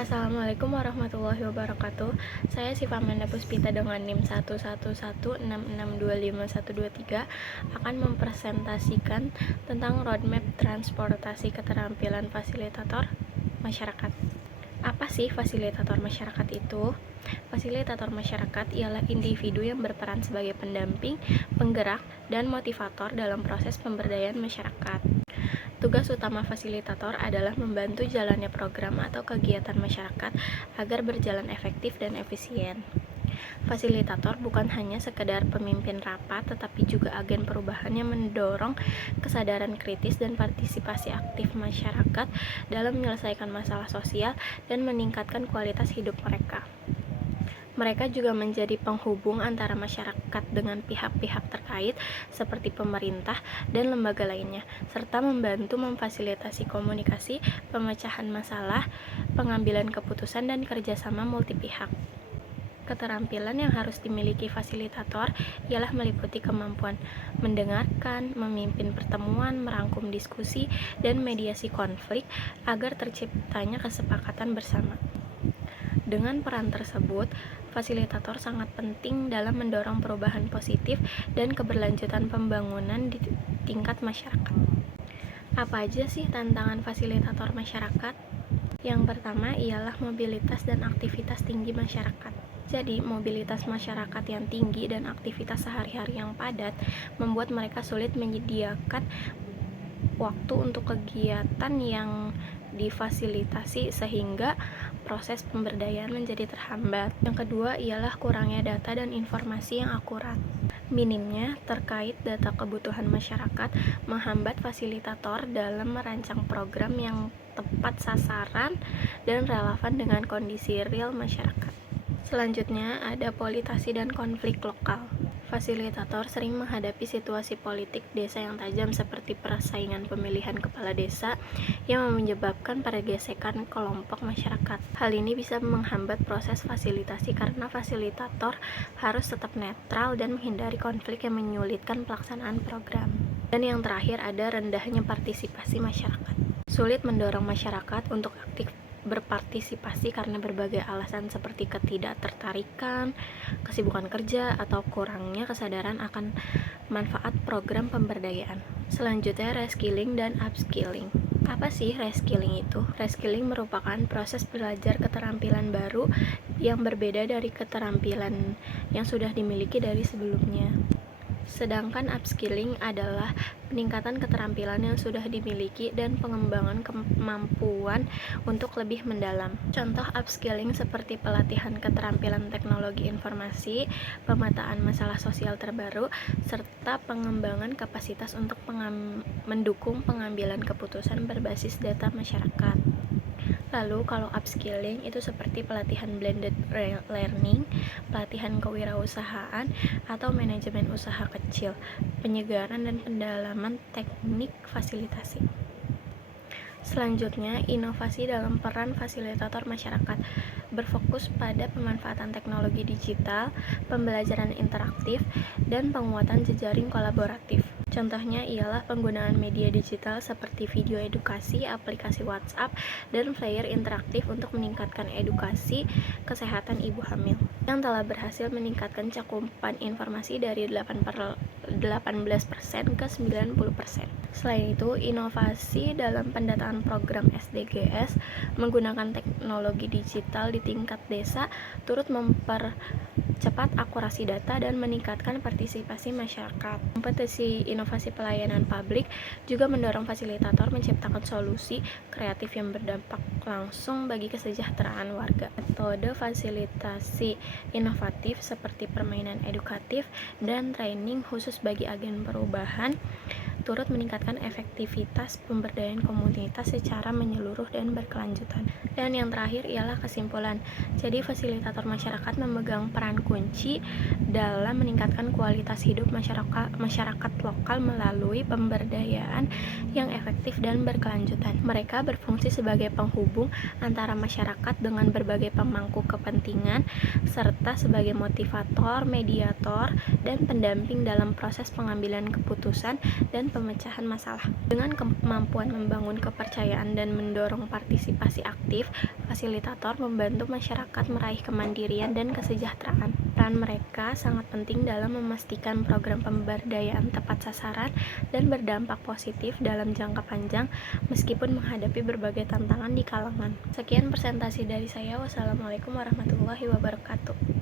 Assalamualaikum warahmatullahi wabarakatuh. Saya Siva Amanda Puspita dengan NIM 11166251123 akan mempresentasikan tentang roadmap transportasi keterampilan fasilitator masyarakat. Apa sih fasilitator masyarakat itu? Fasilitator masyarakat ialah individu yang berperan sebagai pendamping, penggerak, dan motivator dalam proses pemberdayaan masyarakat. Tugas utama fasilitator adalah membantu jalannya program atau kegiatan masyarakat agar berjalan efektif dan efisien. Fasilitator bukan hanya sekedar pemimpin rapat, tetapi juga agen perubahan yang mendorong kesadaran kritis dan partisipasi aktif masyarakat dalam menyelesaikan masalah sosial dan meningkatkan kualitas hidup mereka. Mereka juga menjadi penghubung antara masyarakat dengan pihak-pihak terkait seperti pemerintah dan lembaga lainnya, serta membantu memfasilitasi komunikasi, pemecahan masalah, pengambilan keputusan, dan kerjasama multi pihak. Keterampilan yang harus dimiliki fasilitator ialah meliputi kemampuan mendengarkan, memimpin pertemuan, merangkum diskusi, dan mediasi konflik agar terciptanya kesepakatan bersama. Dengan peran tersebut, fasilitator sangat penting dalam mendorong perubahan positif dan keberlanjutan pembangunan di tingkat masyarakat. Apa aja sih tantangan fasilitator masyarakat? Yang pertama ialah mobilitas dan aktivitas tinggi masyarakat. Jadi, mobilitas masyarakat yang tinggi dan aktivitas sehari-hari yang padat membuat mereka sulit menyediakan waktu untuk kegiatan yang difasilitasi sehingga proses pemberdayaan menjadi terhambat. Yang kedua ialah kurangnya data dan informasi yang akurat. Minimnya terkait data kebutuhan masyarakat menghambat fasilitator dalam merancang program yang tepat sasaran dan relevan dengan kondisi real masyarakat. Selanjutnya ada politisasi dan konflik lokal. Fasilitator sering menghadapi situasi politik desa yang tajam seperti persaingan pemilihan kepala desa yang menyebabkan pergesekan kelompok masyarakat. Hal ini bisa menghambat proses fasilitasi karena fasilitator harus tetap netral dan menghindari konflik yang menyulitkan pelaksanaan program. Dan yang terakhir ada rendahnya partisipasi masyarakat. Sulit mendorong masyarakat untuk aktif berpartisipasi karena berbagai alasan seperti ketidaktertarikan, kesibukan kerja, atau kurangnya kesadaran akan manfaat program pemberdayaan. Selanjutnya, reskilling dan upskilling. Apa sih reskilling itu? Reskilling merupakan proses belajar keterampilan baru yang berbeda dari keterampilan yang sudah dimiliki dari sebelumnya. Sedangkan upskilling adalah peningkatan keterampilan yang sudah dimiliki dan pengembangan kemampuan untuk lebih mendalam. Contoh upskilling seperti pelatihan keterampilan teknologi informasi, pemetaan masalah sosial terbaru, serta pengembangan kapasitas untuk mendukung pengambilan keputusan berbasis data masyarakat. Lalu kalau upskilling itu seperti pelatihan blended learning, pelatihan kewirausahaan atau manajemen usaha kecil, penyegaran dan pendalaman teknik fasilitasi. Selanjutnya, inovasi dalam peran fasilitator masyarakat berfokus pada pemanfaatan teknologi digital, pembelajaran interaktif, dan penguatan jejaring kolaboratif. Contohnya ialah penggunaan media digital seperti video edukasi, aplikasi WhatsApp, dan flyer interaktif untuk meningkatkan edukasi kesehatan ibu hamil, yang telah berhasil meningkatkan cakupan informasi dari 18% ke 90%. Selain itu, inovasi dalam pendataan program SDGs menggunakan teknologi digital di tingkat desa turut mempercepat akurasi data dan meningkatkan partisipasi masyarakat. Kompetisi inovasi pelayanan publik juga mendorong fasilitator menciptakan solusi kreatif yang berdampak langsung bagi kesejahteraan warga. Metode fasilitasi inovatif seperti permainan edukatif dan training khusus bagi agen perubahan turut meningkatkan efektivitas pemberdayaan komunitas secara menyeluruh dan berkelanjutan. Dan yang terakhir ialah kesimpulan. Jadi fasilitator masyarakat memegang peran kunci dalam meningkatkan kualitas hidup masyarakat lokal melalui pemberdayaan yang efektif dan berkelanjutan. Mereka berfungsi sebagai penghubung antara masyarakat dengan berbagai pemangku kepentingan serta sebagai motivator, mediator, dan pendamping dalam proses pengambilan keputusan dan pemecahan masalah. Dengan kemampuan membangun kepercayaan dan mendorong partisipasi aktif, fasilitator membantu masyarakat meraih kemandirian dan kesejahteraan. Peran mereka sangat penting dalam memastikan program pemberdayaan tepat sasaran dan berdampak positif dalam jangka panjang meskipun menghadapi berbagai tantangan di kalangan. Sekian presentasi dari saya. Wassalamualaikum warahmatullahi wabarakatuh.